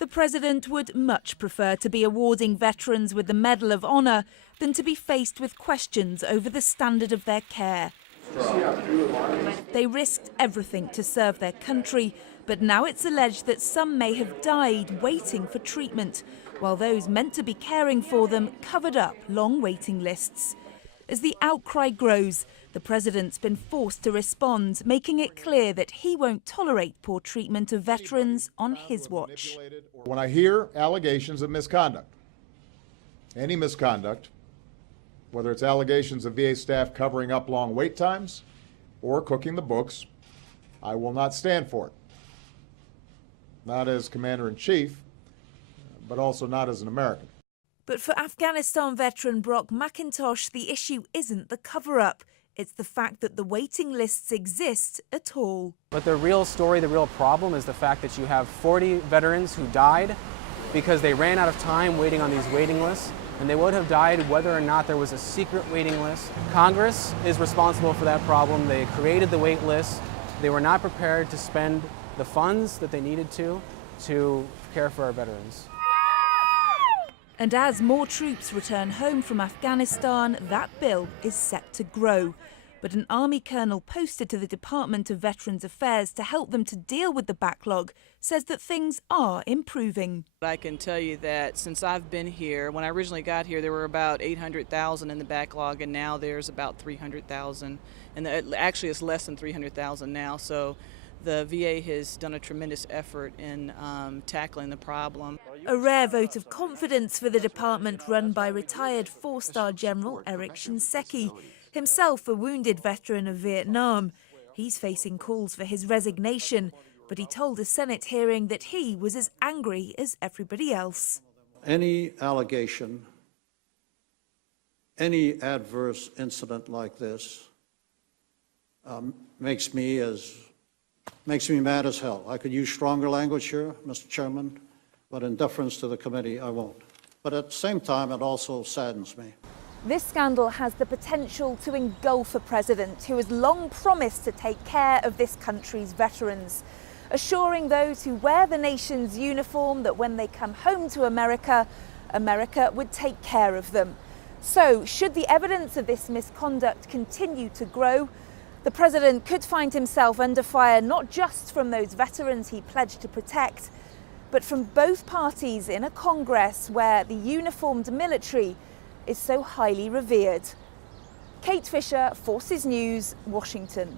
The president would much prefer to be awarding veterans with the Medal of Honor than to be faced with questions over the standard of their care. They risked everything to serve their country, but now it's alleged that some may have died waiting for treatment, while those meant to be caring for them covered up long waiting lists. As the outcry grows, the president's been forced to respond, making it clear that he won't tolerate poor treatment of veterans on his watch. When I hear allegations of misconduct, any misconduct, whether it's allegations of VA staff covering up long wait times or cooking the books, I will not stand for it. Not as Commander-in-Chief, but also not as an American. But for Afghanistan veteran Brock McIntosh, the issue isn't the cover-up. It's the fact that the waiting lists exist at all. But the real story, the real problem is the fact that you have 40 veterans who died because they ran out of time waiting on these waiting lists, and they would have died whether or not there was a secret waiting list. Congress is responsible for that problem. They created the wait list. They were not prepared to spend the funds that they needed to care for our veterans. And as more troops return home from Afghanistan, that bill is set to grow. But an Army colonel posted to the Department of Veterans Affairs to help them to deal with the backlog says that things are improving. I can tell you that since I've been here, when I originally got here, there were about 800,000 in the backlog, and now there's about 300,000. And actually, it's less than 300,000 now. So the VA has done a tremendous effort in tackling the problem. A rare vote of confidence for the department run by retired four-star General Eric Shinseki, himself a wounded veteran of Vietnam. He's facing calls for his resignation, but he told a Senate hearing that he was as angry as everybody else. Any allegation, any adverse incident like this makes me mad as hell. I could use stronger language here, Mr. Chairman, but in deference to the committee, I won't. But at the same time, it also saddens me. This scandal has the potential to engulf a president who has long promised to take care of this country's veterans, assuring those who wear the nation's uniform that when they come home to America, America would take care of them. So, should the evidence of this misconduct continue to grow, the president could find himself under fire not just from those veterans he pledged to protect, but from both parties in a Congress where the uniformed military is so highly revered. Kate Fisher, Forces News, Washington.